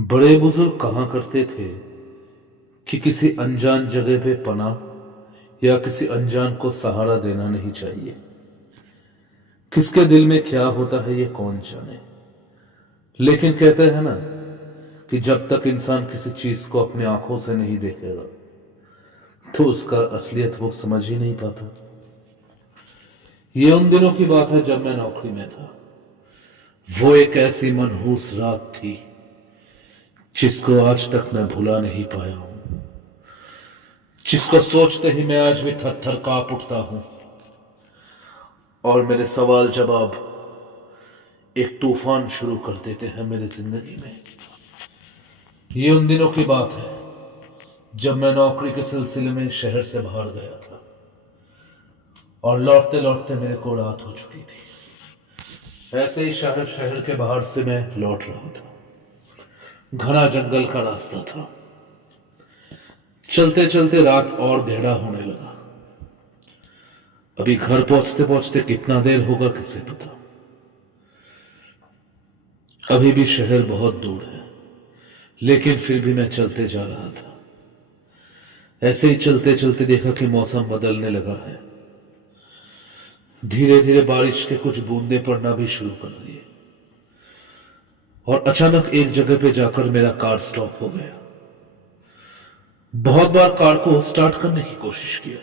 बड़े बुजुर्ग कहा करते थे कि किसी अनजान जगह पे पनाह या किसी अनजान को सहारा देना नहीं चाहिए। किसके दिल में क्या होता है ये कौन जाने। लेकिन कहते हैं ना कि जब तक इंसान किसी चीज को अपनी आंखों से नहीं देखेगा तो उसका असलियत वो समझ ही नहीं पाता। ये उन दिनों की बात है जब मैं नौकरी में था। वो एक ऐसी मनहूस रात थी जिसको आज तक मैं भुला नहीं पाया हूं, जिसको सोचते ही मैं आज भी थर थर कांप उठता हूं और मेरे सवाल जवाब एक तूफान शुरू कर देते हैं मेरी जिंदगी में। ये उन दिनों की बात है जब मैं नौकरी के सिलसिले में शहर से बाहर गया था और लौटते लौटते मेरे को रात हो चुकी थी। ऐसे ही शहर के बाहर से मैं लौट रहा था। घना जंगल का रास्ता था। चलते चलते रात और गहरा होने लगा। अभी घर पहुंचते पहुंचते कितना देर होगा किसे पता। अभी भी शहर बहुत दूर है, लेकिन फिर भी मैं चलते जा रहा था। ऐसे ही चलते चलते देखा कि मौसम बदलने लगा है। धीरे धीरे बारिश के कुछ बूंदे पड़ना भी शुरू कर दिए और अचानक एक जगह पे जाकर मेरा कार स्टॉप हो गया। बहुत बार कार को स्टार्ट करने की कोशिश किया,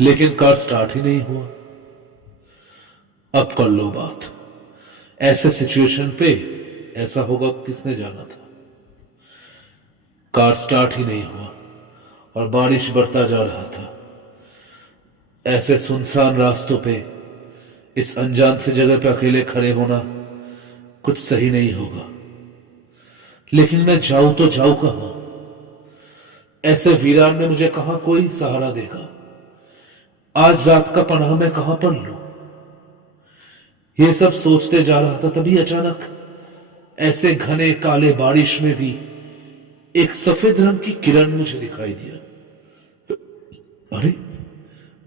लेकिन कार स्टार्ट ही नहीं हुआ। अब कर लो बात, ऐसे सिचुएशन पे ऐसा होगा किसने जाना था। कार स्टार्ट ही नहीं हुआ और बारिश बढ़ता जा रहा था। ऐसे सुनसान रास्तों पे इस अनजान सी जगह पे अकेले खड़े होना कुछ सही नहीं होगा। लेकिन मैं जाऊं तो जाऊं कहां। ऐसे वीरान में मुझे कहां कोई सहारा देगा। आज रात का पनाह मैं कहां पर लूं। ये सब सोचते जा रहा था, तभी अचानक ऐसे घने काले बारिश में भी एक सफेद रंग की किरण मुझे दिखाई दिया। अरे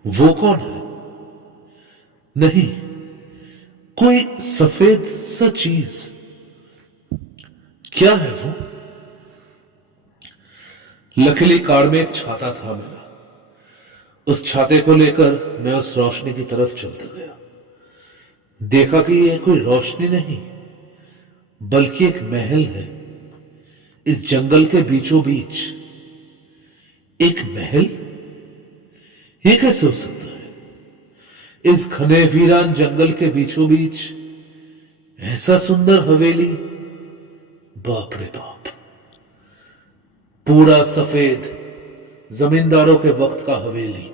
वो कौन है? नहीं, कोई सफेद सा चीज। क्या है वो? लकीली कार में एक छाता था मेरा। उस छाते को लेकर मैं उस रोशनी की तरफ चलता गया। देखा कि यह कोई रोशनी नहीं बल्कि एक महल है। इस जंगल के बीचों बीच एक महल। यह कैसे हो सकता है? इस घने वीरान जंगल के बीचों बीच ऐसा सुंदर हवेली। बाप रे बाप, पूरा सफेद, जमींदारों के वक्त का हवेली।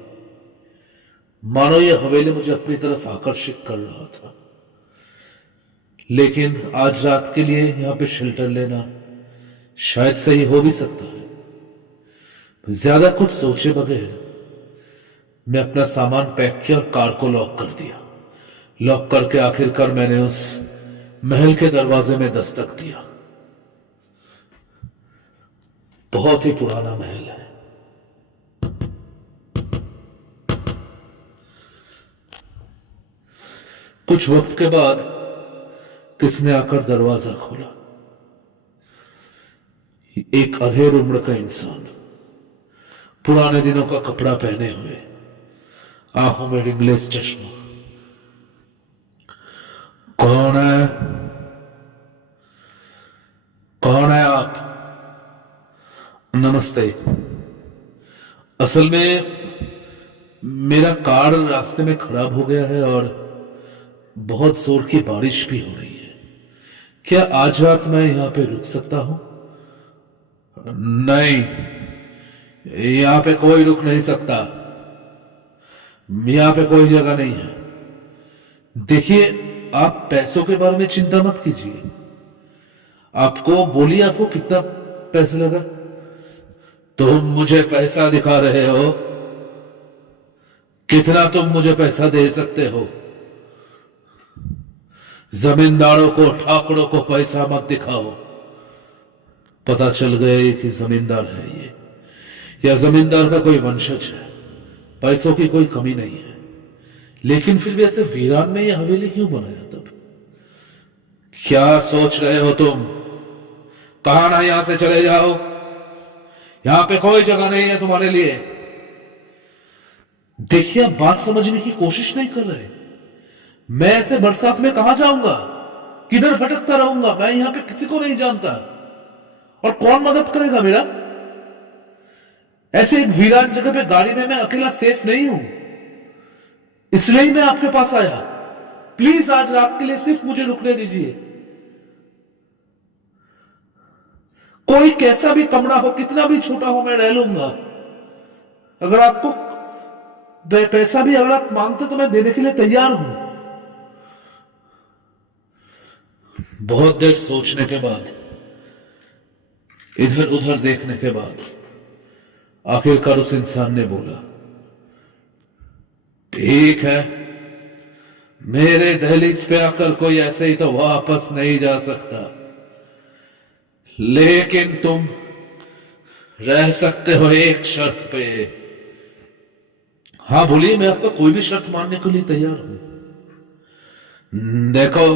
मानो यह हवेली मुझे अपनी तरफ आकर्षित कर रहा था। लेकिन आज रात के लिए यहां पे शेल्टर लेना शायद सही हो भी सकता है। ज्यादा कुछ सोचे बगैर मैं अपना सामान पैक किया और कार को लॉक कर दिया। लॉक करके आखिरकार मैंने उस महल के दरवाजे में दस्तक दिया। बहुत ही पुराना महल है। कुछ वक्त के बाद किसने आकर दरवाजा खोला। एक अधेड़ उम्र का इंसान, पुराने दिनों का कपड़ा पहने हुए, आंखों में रिंगलेस चश्मा। कौन है? कौन है आप? नमस्ते। असल में मेरा कार रास्ते में खराब हो गया है और बहुत जोर की बारिश भी हो रही है। क्या आज रात मैं यहां पे रुक सकता हूं? नहीं, यहां पे कोई रुक नहीं सकता। यहां पे कोई जगह नहीं है। देखिए, आप पैसों के बारे में चिंता मत कीजिए। आपको बोलिए, आपको कितना पैसा लगा? तुम मुझे पैसा दिखा रहे हो? कितना तुम मुझे पैसा दे सकते हो? जमींदारों को, ठाकुरों को पैसा मत दिखाओ। पता चल गया कि जमींदार है ये, या जमींदार का कोई वंशज है। पैसों की कोई कमी नहीं है। लेकिन फिर भी ऐसे वीरान में यह हवेली क्यों बनाया? तब क्या सोच रहे हो तुम? कहा ना यहां से चले जाओ, यहां पे कोई जगह नहीं है तुम्हारे लिए। देखिए, आप बात समझने की कोशिश नहीं कर रहे। मैं ऐसे बरसात में कहां जाऊंगा, किधर भटकता रहूंगा? मैं यहां पे किसी को नहीं जानता, और कौन मदद करेगा मेरा? ऐसे एक वीरान जगह पे गाड़ी में मैं अकेला सेफ नहीं हूं, इसलिए ही मैं आपके पास आया। प्लीज आज रात के लिए सिर्फ मुझे रुकने दीजिए। कोई कैसा भी कमरा हो, कितना भी छोटा हो, मैं रह लूंगा। अगर आपको पैसा भी अगर आप मांगते तो मैं देने के लिए तैयार हूं। बहुत देर सोचने के बाद, इधर उधर देखने के बाद आखिरकार उस इंसान ने बोला, ठीक है, मेरे दहलीज पे आकर कोई ऐसे ही तो वापस नहीं जा सकता, लेकिन तुम रह सकते हो एक शर्त पे। हां बोलिए, मैं आपका कोई भी शर्त मानने के लिए तैयार हूं। देखो,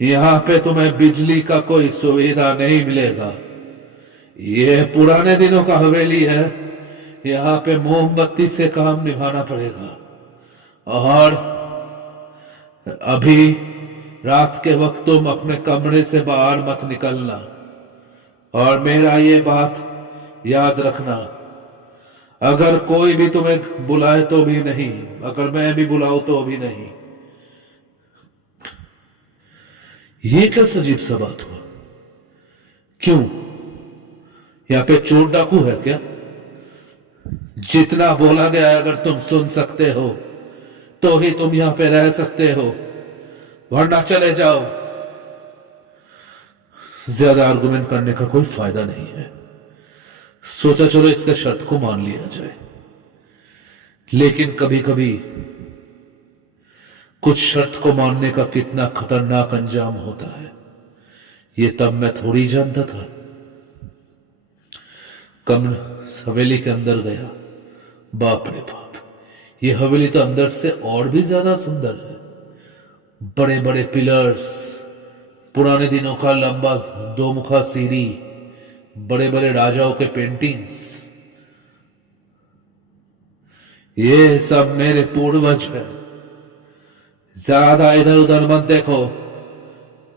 यहां पे तुम्हें बिजली का कोई सुविधा नहीं मिलेगा। यह पुराने दिनों का हवेली है, यहां पे मोमबत्ती से काम निभाना पड़ेगा। और अभी रात के वक्त तुम अपने कमरे से बाहर मत निकलना। और मेरा ये बात याद रखना, अगर कोई भी तुम्हें बुलाए तो भी नहीं, अगर मैं भी बुलाऊं तो भी नहीं। ये क्या अजीब सा बात हुआ? क्यों, यहां पे चोर डाकू है क्या? जितना बोला गया, अगर तुम सुन सकते हो तो ही तुम यहां पे रह सकते हो, वरना चले जाओ। ज्यादा आर्गुमेंट करने का कोई फायदा नहीं है। सोचा चलो इसके शर्त को मान लिया जाए, लेकिन कभी कभी कुछ शर्त को मानने का कितना खतरनाक अंजाम होता है, यह तब मैं थोड़ी जानता था। कमर हवेली के अंदर गया, बाप रे बाप, ये हवेली तो अंदर से और भी ज्यादा सुंदर है। बड़े बड़े पिलर्स, पुराने दिनों का लंबा दो मुखा सीढ़ी, बड़े बड़े राजाओं के पेंटिंग्स, ये सब मेरे पूर्वज है। ज्यादा इधर उधर मत देखो,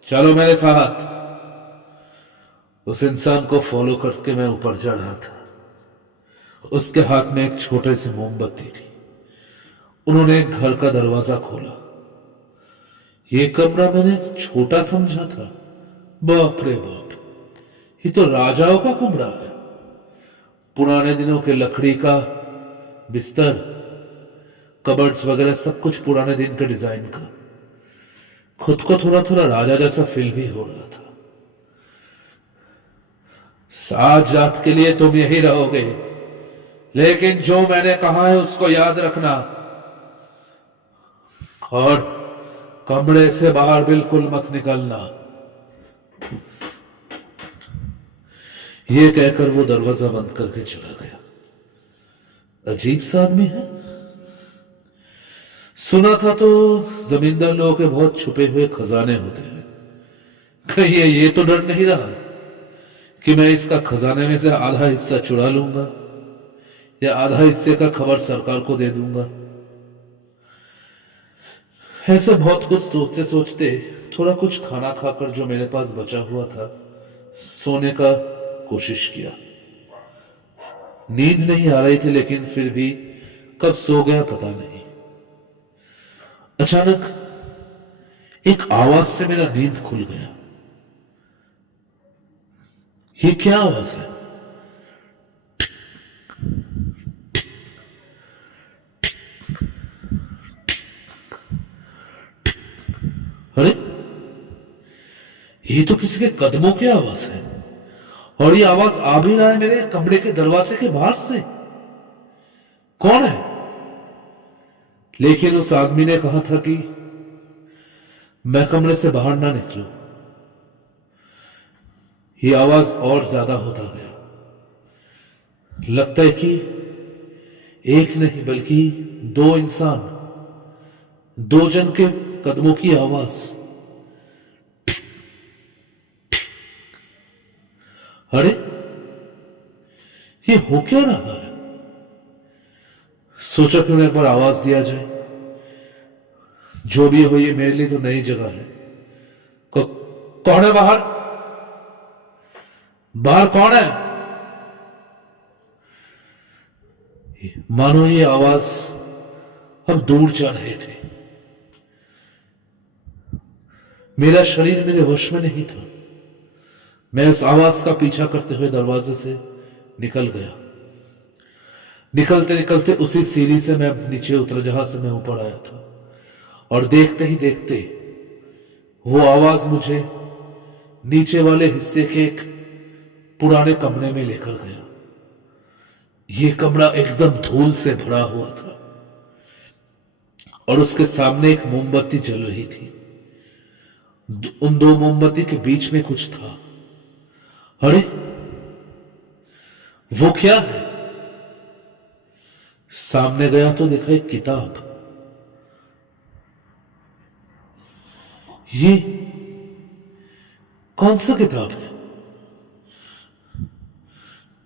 चलो मेरे साथ। उस इंसान को फॉलो करके मैं ऊपर जा रहा था। उसके हाथ में एक छोटे से मोमबत्ती थी। उन्होंने एक घर का दरवाजा खोला। ये कमरा मैंने छोटा समझा था, बाप रे बाप, ये तो राजाओं का कमरा है। पुराने दिनों के लकड़ी का बिस्तर, कबर्ड्स वगैरह सब कुछ पुराने दिन के डिजाइन का। खुद को थोड़ा थोड़ा राजा जैसा फील भी हो रहा था। सात जात के लिए तुम यही रहोगे, लेकिन जो मैंने कहा है उसको याद रखना, और कमरे से बाहर बिल्कुल मत निकलना। यह कहकर वो दरवाजा बंद करके चला गया। अजीब सा आदमी है। सुना था तो जमींदार लोगों के बहुत छुपे हुए खजाने होते हैं। कहीं ये तो डर नहीं रहा कि मैं इसका खजाने में से आधा हिस्सा चुरा लूंगा या आधा हिस्से का खबर सरकार को दे दूंगा। ऐसे बहुत कुछ सोचते सोचते थोड़ा कुछ खाना खाकर जो मेरे पास बचा हुआ था, सोने का कोशिश किया। नींद नहीं आ रही थी, लेकिन फिर भी कब सो गया पता नहीं। अचानक एक आवाज से मेरा नींद खुल गया। ये क्या आवाज है? अरे, ये तो किसी के कदमों की आवाज है, और ये आवाज आ भी रहा है मेरे कमरे के दरवाजे के बाहर से। कौन है? लेकिन उस आदमी ने कहा था कि मैं कमरे से बाहर ना निकलूं। ये आवाज और ज्यादा होता गया। लगता है कि एक नहीं बल्कि दो इंसान, दो जन के कदमों की आवाज। अरे ये हो क्या रहा है? सोचा क्यों ना एक बार आवाज दिया जाए। जो भी हो, ये मेरे लिए तो नई जगह है। कौन है बाहर? बाहर कौन है? मानो ये आवाज हम दूर जा रहे थे। मेरा शरीर मेरे होश में नहीं था। मैं उस आवाज का पीछा करते हुए दरवाजे से निकल गया। निकलते निकलते उसी सीढ़ी से मैं नीचे उतरा जहां से मैं ऊपर आया था, और देखते ही देखते वो आवाज मुझे नीचे वाले हिस्से के एक पुराने कमरे में लेकर गया। ये कमरा एकदम धूल से भरा हुआ था और उसके सामने एक मोमबत्ती जल रही थी। उन दो मोमबत्ती के बीच में कुछ था। अरे वो क्या है? सामने गया तो देखा एक किताब। ये कौन सा किताब है?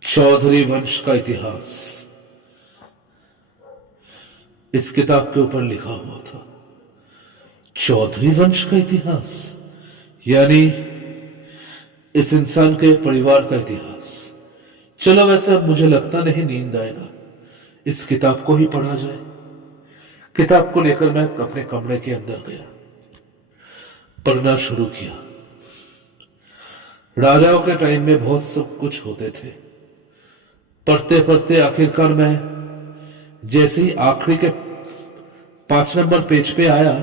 चौधरी वंश का इतिहास। इस किताब के ऊपर लिखा हुआ था चौधरी वंश का इतिहास, यानी इस इंसान के परिवार का इतिहास। चलो, वैसे अब मुझे लगता नहीं नींद आएगा, इस किताब को ही पढ़ा जाए। किताब को लेकर मैं अपने कमरे के अंदर गया, पढ़ना शुरू किया। राजाओं के टाइम में बहुत सब कुछ होते थे। पढ़ते पढ़ते आखिरकार मैं जैसे ही आखिरी के 5 नंबर पेज पे आया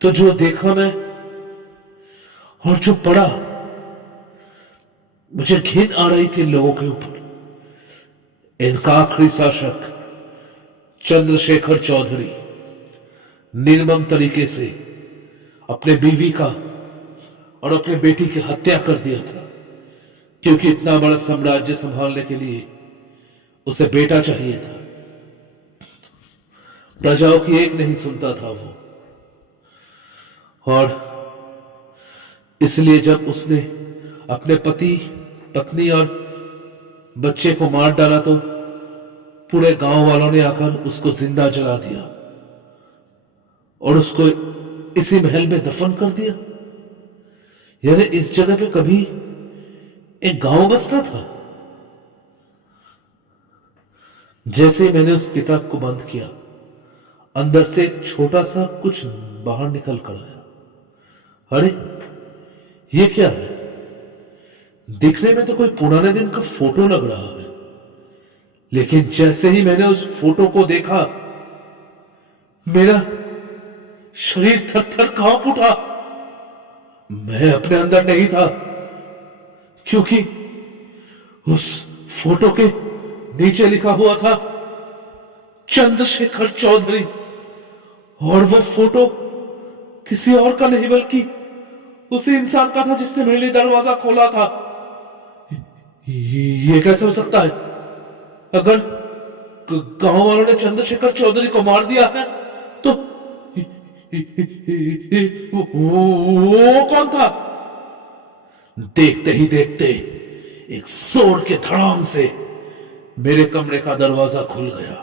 तो जो देखा मैं और जो पढ़ा, मुझे घिन आ रही थी लोगों के ऊपर। इनका आखिरी शासक चंद्रशेखर चौधरी निर्मम तरीके से अपने बीवी का और अपने बेटी की हत्या कर दिया था, क्योंकि इतना बड़ा साम्राज्य संभालने के लिए उसे बेटा चाहिए था। प्रजाओं की एक नहीं सुनता था वो, और इसलिए जब उसने अपने पति, पत्नी और बच्चे को मार डाला तो पूरे गांव वालों ने आकर उसको जिंदा जला दिया और उसको इसी महल में दफन कर दिया। यानी इस जगह पे कभी एक गांव बसता था। जैसे ही मैंने उस किताब को बंद किया, अंदर से एक छोटा सा कुछ बाहर निकल कर आया। अरे ये क्या है? दिखने में तो कोई पुराने दिन का फोटो लग रहा है, लेकिन जैसे ही मैंने उस फोटो को देखा, मेरा शरीर थर थर कांप उठा। मैं अपने अंदर नहीं था, क्योंकि उस फोटो के नीचे लिखा हुआ था चंद्रशेखर चौधरी, और वो फोटो किसी और का नहीं बल्कि उसी इंसान का था जिसने मेरे लिए दरवाजा खोला था। ये कैसे हो सकता है? अगर गांव वालों ने चंद्रशेखर चौधरी को मार दिया है तो वो कौन था? देखते ही देखते एक जोर के धड़ाम से मेरे कमरे का दरवाजा खुल गया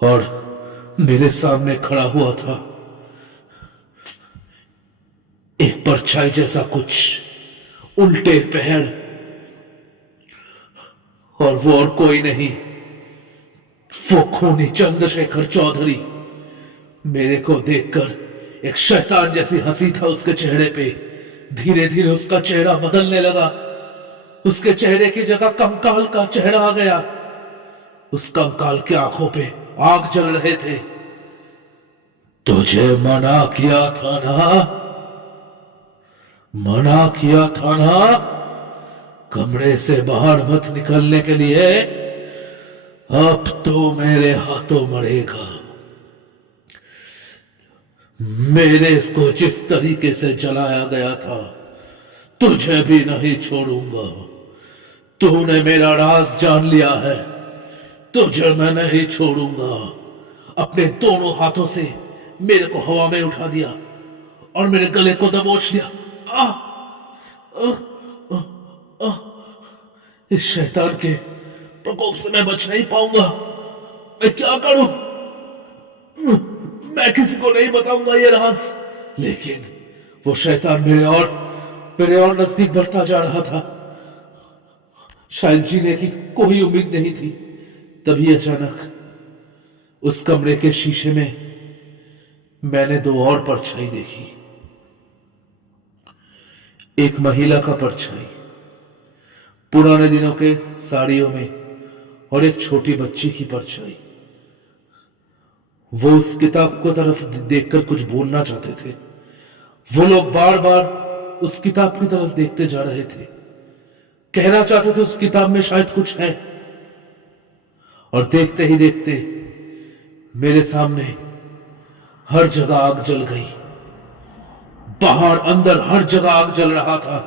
और मेरे सामने खड़ा हुआ था एक परछाई जैसा कुछ, उल्टे पैर, और वो और कोई नहीं, वो खूनी चंद्रशेखर चौधरी। मेरे को देखकर एक शैतान जैसी हंसी था उसके चेहरे पे। धीरे धीरे उसका चेहरा बदलने लगा। उसके चेहरे की जगह कंकाल का चेहरा आ गया। उस कंकाल की आंखों पे आग जल रहे थे। तुझे मना किया था ना, मना किया था ना कमरे से बाहर मत निकलने के लिए। अब तो मेरे हाथों मरेगा। मेरे इसको जिस तरीके से जलाया गया था, तुझे भी नहीं छोड़ूंगा। तूने मेरा राज जान लिया है, तुझे मैं नहीं छोड़ूंगा। अपने दोनों हाथों से मेरे को हवा में उठा दिया और मेरे गले को दबोच लिया। इस शैतान के प्रकोप से मैं बच नहीं पाऊंगा। मैं क्या करूं? मैं किसी को नहीं बताऊंगा ये राज। लेकिन वो शैतान मेरे और नजदीक बढ़ता जा रहा था। शायद जीने की कोई उम्मीद नहीं थी। तभी अचानक उस कमरे के शीशे में मैंने दो और परछाई देखी। एक महिला का परछाई पुराने दिनों के साड़ियों में, और एक छोटी बच्ची की परछाई। वो उस किताब को तरफ देखकर कुछ बोलना चाहते थे। वो लोग बार बार उस किताब की तरफ देखते जा रहे थे। कहना चाहते थे उस किताब में शायद कुछ है। और देखते ही देखते मेरे सामने हर जगह आग जल गई। बाहर अंदर हर जगह आग जल रहा था,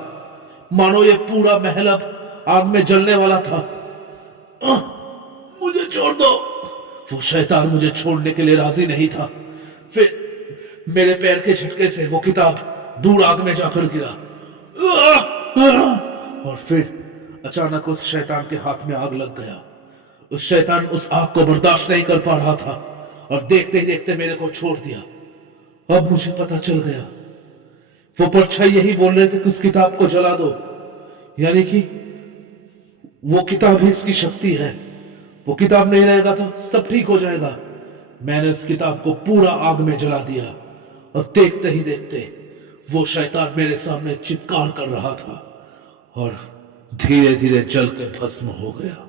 मानो ये पूरा महल अब आग में जलने वाला था। मुझे छोड़ दो। वो शैतान मुझे छोड़ने के लिए राजी नहीं था। फिर मेरे पैर के झटके से वो किताब दूर आग में जाकर गिरा। और फिर अचानक उस शैतान के हाथ में आग लग गया। उस शैतान उस आग को बर्दाश्त नहीं कर पा रहा था और देखते ही देखते मेरे को छोड़ दिया। अब मुझे पता चल गया, वो परछाई यही बोल रहे थे कि उस किताब को जला दो, यानी कि वो किताब ही इसकी शक्ति है। वो किताब नहीं रहेगा तो सब ठीक हो जाएगा। मैंने उस किताब को पूरा आग में जला दिया और देखते ही देखते वो शैतान मेरे सामने चित्कार कर रहा था और धीरे धीरे जल के भस्म हो गया।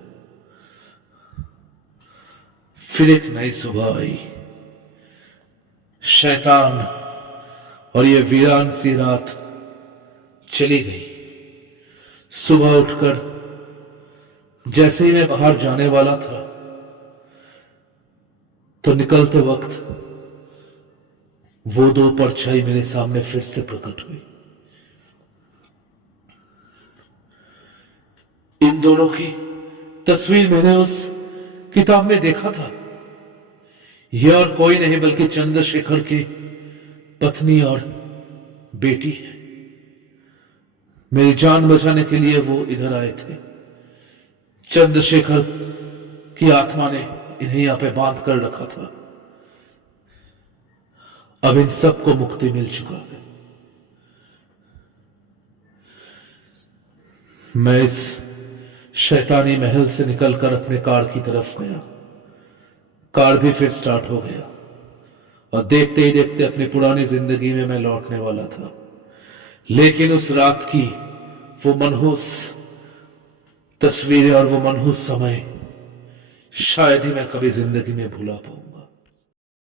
फिर एक नई सुबह आई। शैतान और ये वीरान सी रात चली गई। सुबह उठकर जैसे ही मैं बाहर जाने वाला था तो निकलते वक्त वो दो परछाई मेरे सामने फिर से प्रकट हुई। इन दोनों की तस्वीर मैंने उस किताब में देखा था। यह और कोई नहीं बल्कि चंद्रशेखर की पत्नी और बेटी है। मेरी जान बचाने के लिए वो इधर आए थे। चंद्रशेखर की आत्मा ने इन्हें यहां पे बांध कर रखा था। अब इन सबको मुक्ति मिल चुका है। मैं इस शैतानी महल से निकलकर अपने कार की तरफ गया। कार भी फिर स्टार्ट हो गया और देखते ही देखते अपनी पुरानी जिंदगी में मैं लौटने वाला था। लेकिन उस रात की वो मनहूस तस्वीरें और वो मनहूस समय शायद ही मैं कभी जिंदगी में भुला पाऊंगा।